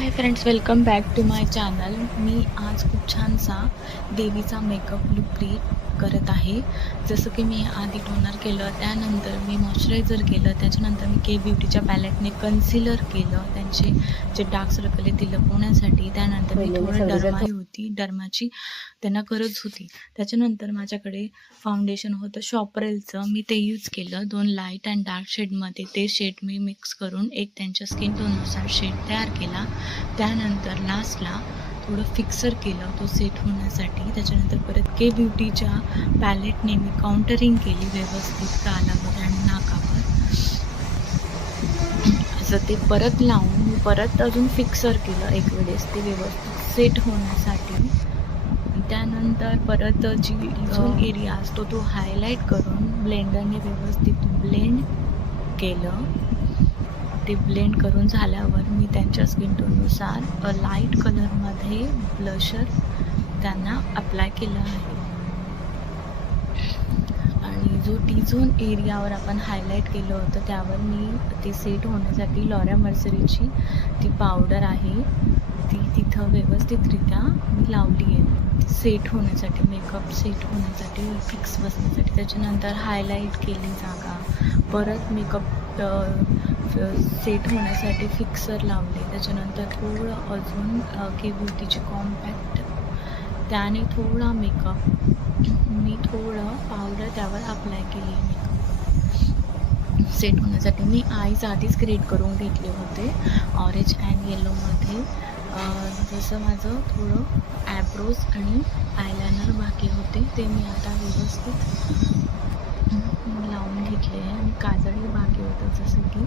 High friends, welcome back to my channel. मी आज खूप छानसा देवीचा मेकअप लूक क्रिएट करत आहे. जसं की मी आधी टोनर केलं, त्यानंतर मी मॉइश्चरायझर केलं, त्याच्यानंतर मी के ब्युटीच्या पॅलेटने कन्सिलर केलं. त्यांचे जे डार्क सर्कल आहे ते लपवण्यासाठी. त्यानंतर मी पहिले मी थोडं सर्वीला डर्माची त्यांना गरज होती. त्याच्यानंतर माझ्याकडे फाउंडेशन होतं शॉपरेलचं. मी ते यूज केलं. 2 लाईट अँड डार्क शेडमध्ये ते शेड मी मिक्स करून एक त्यांच्या स्किन टोननुसार शेड तयार केला. त्यानंतर लास्टला थोडं फिक्सर केलं तो सेट होण्यासाठी. त्याच्यानंतर परत के ब्युटीच्या पॅलेटने मी काउंटरिंग केली व्यवस्थित गालावर आणि नाकावर. असं ते परत लावून मी परत अजून फिक्सर केलं एक वेळेस ते व्यवस्थित सेट होण्यासाठी. त्यानंतर परत जी झोन एरिया असतो तो हायलाईट करून ब्लेंडरने व्यवस्थित ब्लेंड केलं. ते ब्लेंड करून झाल्यावर मी त्यांच्या स्किन टोननुसार लाईट कलरमध्ये ब्लशर त्यांना अप्लाय केलं आहे. आणि जो टी झोन एरियावर आपण हायलाईट केलं होतं त्यावर मी ते सेट होण्यासाठी लॉरा मर्सरीची ती पावडर आहे ती तिथं व्यवस्थितरित्या मी लावली आहे सेट होण्यासाठी, मेकअप सेट होण्यासाठी, फिक्स बसण्यासाठी. त्याच्यानंतर हायलाईट केली जागा, परत मेकअप सेट होण्यासाठी फिक्सर लावले. त्याच्यानंतर थोडं अजून के ब्युटीची कॉम्पॅक्ट त्याने थोडा मेकअप मी थोडं पावडर त्यावर अप्लाय केली आहे मेकअप सेट होण्यासाठी. मी आईज आधीच क्रिएट करून घेतले होते ऑरेंज अँड येलोमध्ये. जसं माझं थोडं ॲब्रोज आणि आयलायनर बाकी होते ते मी आता व्यवस्थित लावून घेतले आहे आणि काजळही बाकी होतं जसं की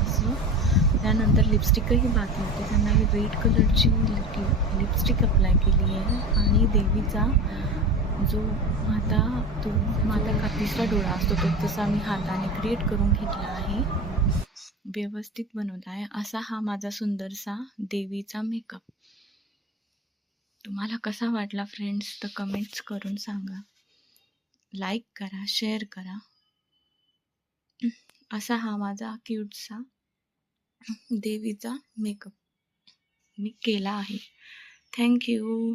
असं. त्यानंतर लिपस्टिकही बाकी होते, त्यांना मी रेड कलरची लिपस्टिक अप्लाय केली आहे. आणि देवीचा जो माता का तिसरा डोळा असतो तो तसा मी हाताने क्रिएट करून घेतला आहे, व्यवस्थित बनवला आहे. असा हा माझा सुंदरसा देवीचा मेकअप. तुम्हाला कसा वाटला फ्रेंड्स तर कमेंट्स करून सांगा, लाईक करा, शेअर करा. असा हा माझा क्यूटसा देवीचा मेकअप मी केला आहे. Thank you.